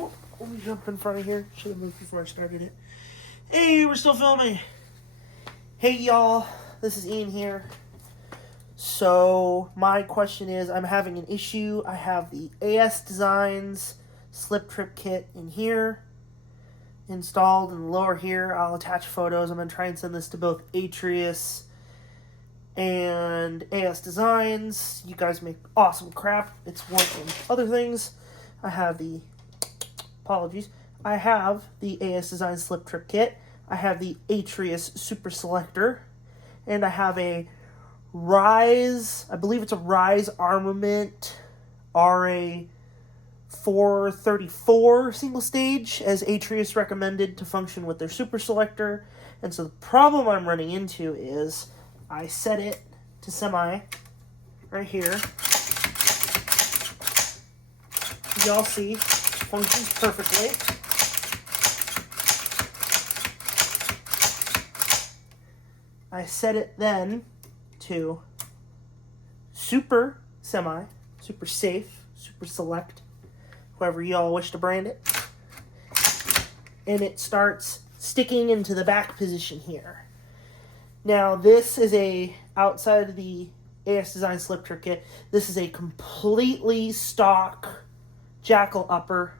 Whoop, let me jump in front of here. Should have moved before I started it. Hey, we're still filming. Hey, y'all. This is Ian here. So, my question is, I'm having an issue. I have the AS Designs slip trip kit in here installed in the lower here. I'll attach photos. I'm going to try and send this to both Atrius and AS Designs. You guys make awesome crap. It's one of other things. I have the I have the AS Designs slip trip kit. I have the Atrius Super Selektor, and I have a Rise, I believe it's a Rise Armament RA-434 single stage, as Atrius recommended to function with their Super Selektor. And so the problem I'm running into is I set it to semi right here. Y'all see, functions perfectly. I set it then to super semi, super safe, super select, however y'all wish to brand it. And it starts sticking into the back position here. Now this is outside of the AS Design slip trip kit, this is a completely stock JAKL upper.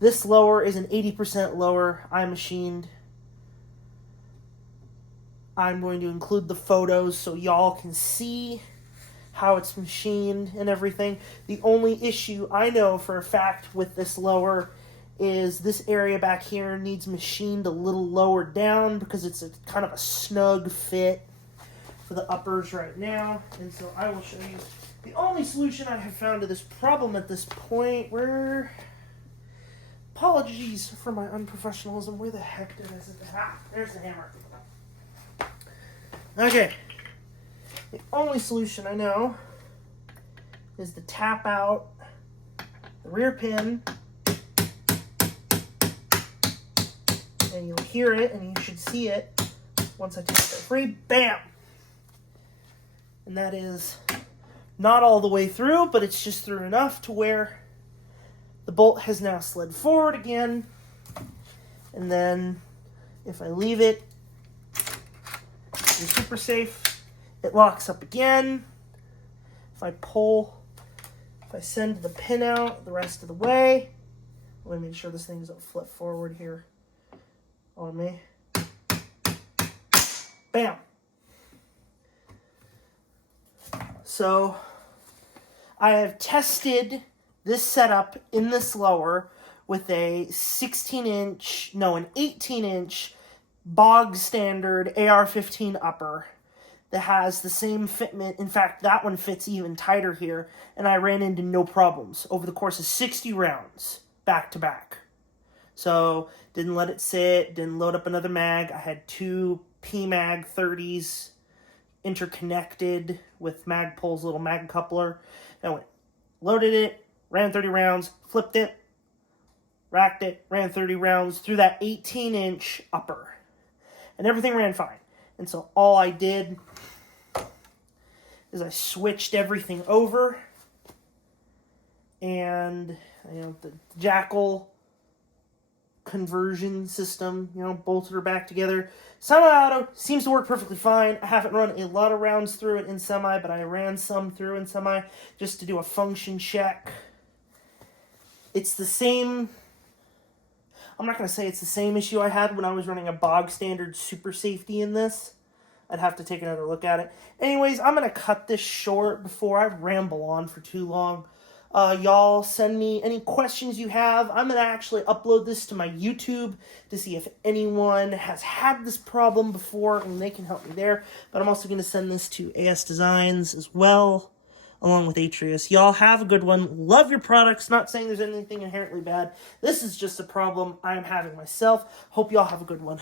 This lower is an 80% lower I machined. I'm going to include the photos so y'all can see how it's machined and everything. The only issue I know for a fact with this lower is this area back here needs machined a little lower down because it's kind of a snug fit for the uppers right now. And so I will show you the only solution I have found to this problem at this point. Apologies for my unprofessionalism. Where the heck did I set the hat? There's the hammer. Okay. The only solution I know is to tap out the rear pin, and you'll hear it, and you should see it once I tap it free. Bam! And that is not all the way through, but it's just through enough to where the bolt has now slid forward again. And then if I leave it super safe, it locks up again. If I send the pin out the rest of the way, let me make sure this thing doesn't flip forward here on me. Bam! So I have tested this setup in this lower with an 18-inch bog standard AR-15 upper that has the same fitment. In fact, that one fits even tighter here, and I ran into no problems over the course of 60 rounds back to back. So didn't let it sit, didn't load up another mag. I had two PMag 30s interconnected with Magpul's little mag coupler. I went, loaded it, ran 30 rounds, flipped it, racked it, ran 30 rounds through that 18-inch upper. And everything ran fine. And so all I did is I switched everything over. And, the JAKL conversion system, bolted her back together. Semi-auto seems to work perfectly fine. I haven't run a lot of rounds through it in semi, but I ran some through in semi just to do a function check. It's the same. I'm not going to say it's the same issue I had when I was running a bog standard super safety in this. I'd have to take another look at it. Anyways, I'm going to cut this short before I ramble on for too long. Y'all send me any questions you have. I'm going to actually upload this to my YouTube to see if anyone has had this problem before and they can help me there. But I'm also going to send this to AS Designs as well, along with Atrius. Y'all have a good one. Love your products. Not saying there's anything inherently bad. This is just a problem I'm having myself. Hope y'all have a good one.